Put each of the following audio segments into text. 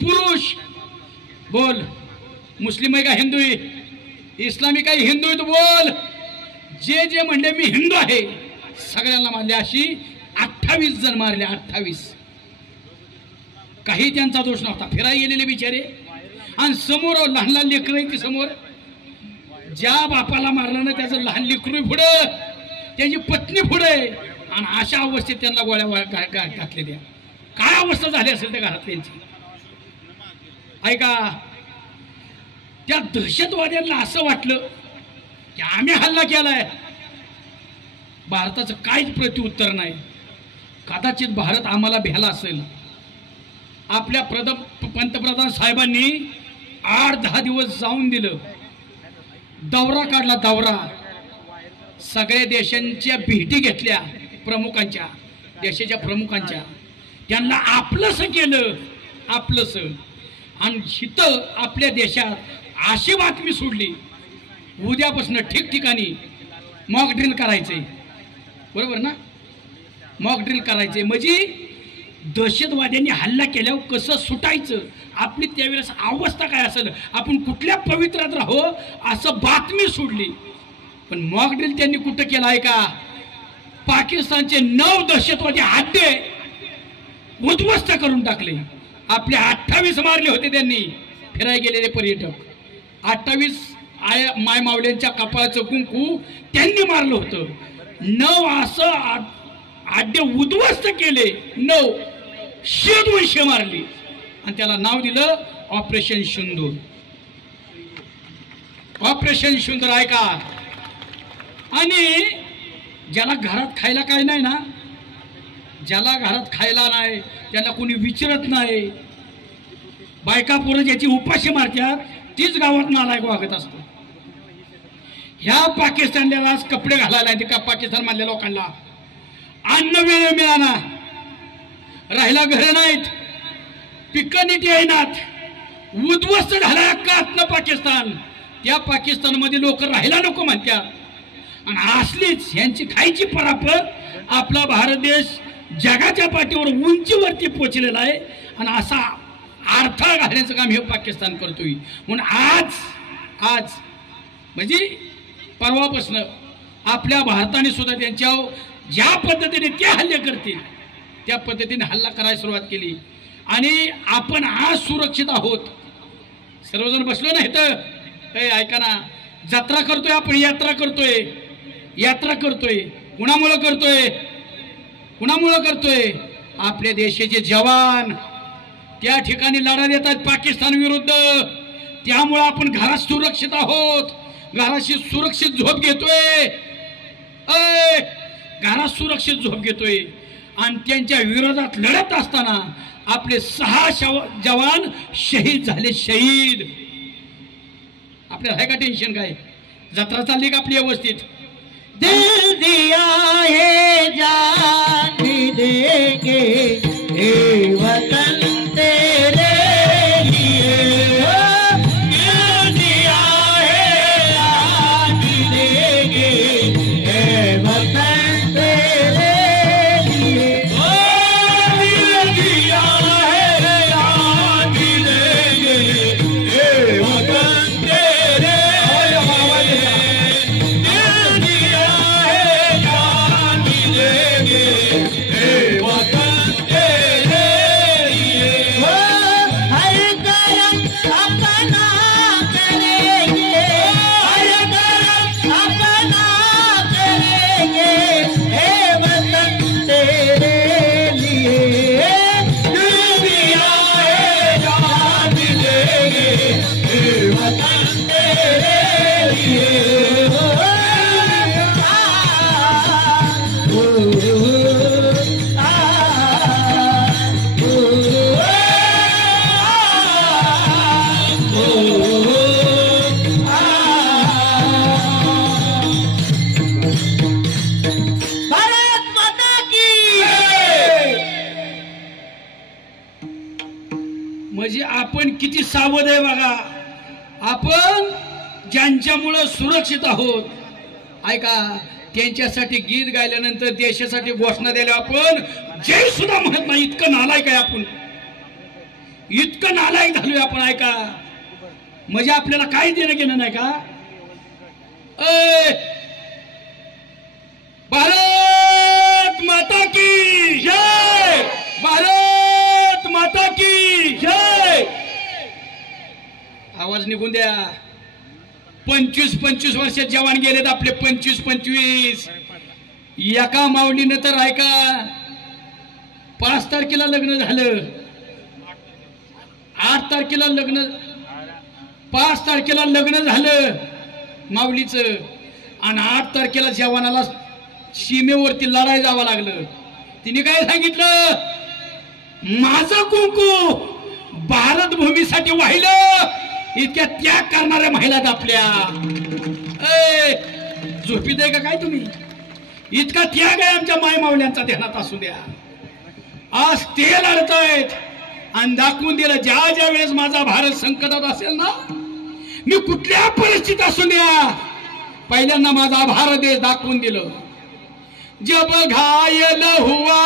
पुरुष बोल, मुस्लिम आहे का हिंदू आहे, इस्लामिक आहे हिंदू आहे, तू बोल. जे जे म्हणले मी हिंदू आहे सगळ्यांना मारले. अशी 28 जण मारले. 28. काही त्यांचा दोष नव्हता. फिरायला गेलेले बिचारे. आणि समोर लहान लहान लेकरं ती समोर. ज्या बापाला मारलं ना त्याचं लहान लेकरू पुढं, त्याची पत्नी पुढे. आणि अशा अवस्थेत त्यांना गोळ्या घातले. द्या काय अवस्था झाली असेल त्या घरात त्यांची. ऐका, त्या दहशतवाद्यांना असं वाटलं की आम्ही हल्ला केलाय, भारताचं काहीच प्रत्युत्तर नाही. कदाचित भारत आम्हाला भ्याला असेल. आपल्या पंतप्रधान साहेबांनी 8-10 दिवस जाऊन दिलं, दौरा काढला. दौरा सगळ्या देशांच्या भेटी घेतल्या, प्रमुखांच्या, देशाच्या प्रमुखांच्या. त्यांना आपलंसं केलं, आपलंसं. आणि इथं आपल्या देशात अशी बातमी सोडली, उद्यापासून ठिकठिकाणी मॉक ड्रिल करायचे. बरोबर ना, मॉक ड्रिल करायचे. म्हणजे दहशतवाद्यांनी हल्ला केल्यावर कसं सुटायचं, आपली त्यावेळेस अवस्था काय असेल, आपण कुठल्या पवित्रात राहो असं बातमी सोडली. पण मॉक ड्रिल त्यांनी कुठं केलं आहे का, पाकिस्तानचे 9 दहशतवादी अड्डे उद्ध्वस्त करून टाकले. आपले 28 मारले होते त्यांनी, फिरायला गेलेले पर्यटक. 28 माय मावल्यांच्या कपाळाचं कुंकू त्यांनी मारलं होतं. 9 असं अड्डे उद्ध्वस्त केले. 9 100 मारली. आणि त्याला नाव दिलं ऑपरेशन सिंदूर. ऑपरेशन सिंदूर आहे का. आणि ज्याला घरात खायला काय नाही ना, ज्याला घरात खायला नाही, त्याला कोणी विचारत नाही, बायका पोरं ज्याची उपाशी मारतात तीच गावात नालायक वागत असतो. ह्या पाकिस्तानला आज कपडे घालायला ते का पाकिस्तान मधल्या लोकांना अन्न वेळ मिळाना, राहिला घरे नाहीत, पिकं नीट येईनात, उद्ध्वस्त झाला का पाकिस्तान. त्या पाकिस्तानमध्ये लोक राहायला नको म्हणतात. आणि असलीच यांची खायची परापत आपला भारत देश जगाच्या पाठीवर उंचीवरती पोचलेला आहे. आणि असा अडथळा घालण्याचं काम हे पाकिस्तान करतोय. म्हणून आज म्हणजे परवापासून आपल्या भारताने सुद्धा त्यांच्यावर ज्या पद्धतीने ते हल्ले करतील त्या पद्धतीने हल्ला करायला सुरुवात केली. आणि आपण आज सुरक्षित आहोत. सर्वजण बसलो ना इथं. ऐका ना, जत्रा करतोय आपण, यात्रा करतोय. कुणामुळं करतोय, कुणामुळं करतोय. आपल्या देशाचे जवान त्या ठिकाणी लढा देतात पाकिस्तान विरुद्ध. त्यामुळं आपण घरात सुरक्षित आहोत, घराशी सुरक्षित झोप घेतोय. घरात सुरक्षित झोप घेतोय. आणि त्यांच्या विरोधात लढत असताना आपले 6 जवान शहीद झाले. शहीद. आपल्याला आहे का टेन्शन, काय जत्रा चालली का आपली व्यवस्थित. दिल दिया है जान भी देंगे ए वतन तेरे लिए. दिल दिया है जान भी देंगे ए वतन तेरे लिए. दिल दिया है जान भी देंगे ए वतन तेरे लिए. म्हणजे आपण किती सावध आहे बघा. आपण ज्यांच्यामुळे सुरक्षित आहोत, ऐका, त्यांच्यासाठी गीत गायल्यानंतर देशासाठी घोषणा दिल्या आपण जय सुद्धा म्हणत नाही. इतकं नालायक आहे आपण. इतकं नालायक झालोय आपण ऐका म्हणजे आपल्याला काही देणं घेणं नाही का भारत माता की जय भारत माता की जय आवाज निघून द्या 25-25 वर्ष जवान गेलेत आपले 25-25 एका माऊलीनं तर ऐका 5 तारखेला लग्न झालं 8 तारखेला लग्न 5 तारखेला लग्न झालं माऊलीचं आणि 8 तारखेला जवानाला सीमेवरती लढाई जावं लागलं तिने काय सांगितलं माझं कुंकू भारत भूमीसाठी वाहिलं इतक्या त्याग करणाऱ्या महिलात आपल्या झोपीत आहे का काय तुम्ही इतका त्याग आहे आमच्या माय माऊल्यांचा ध्यानात असू द्या आज ते लढतायत आणि दाखवून दिलं ज्या ज्या वेळेस माझा भारत संकटात असेल ना मी कुठल्या परिस्थितीत असू द्या पहिल्यांदा माझा भारत देश दाखवून दिलं जब घायल हुआ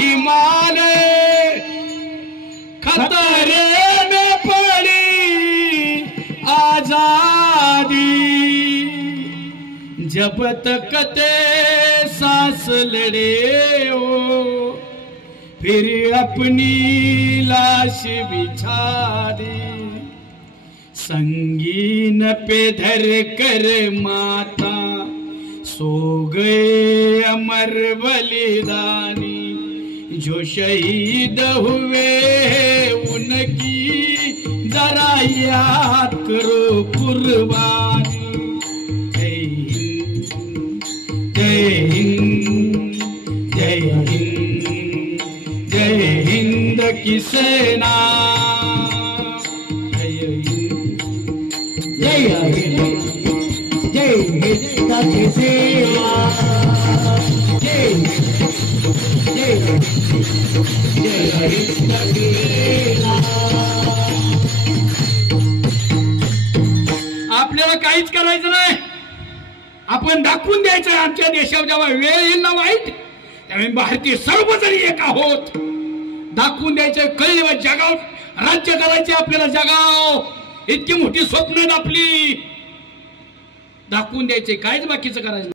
हिमालय खतरे में पड़ी आजादी जब तक ते सांस लड़े हो फिर अपनी लाश बिछा दी संगीन पे धर कर माता सो गए अमर बलिदानी जो शहीद हुए उनकी जरा याद करो कुर्बानी जय हिंद जय हिंद जय हिंद की सेना जय हिंद जय हिंद जय हिंद की सेना जय जय जय हिंद की सेना आपल्याला काहीच करायचं नाही आपण दाखवून द्यायचं आमच्या देशावर जेव्हा वेळ येईल ना वाईट त्यावेळी भारतीय सर्वजण एक आहोत दाखवून द्यायचं कळलं जगाव राज्य करायचे आपल्याला जगाव इतकी मोठी स्वप्न आपली दाखवून द्यायचे काहीच बाकीचं करायचं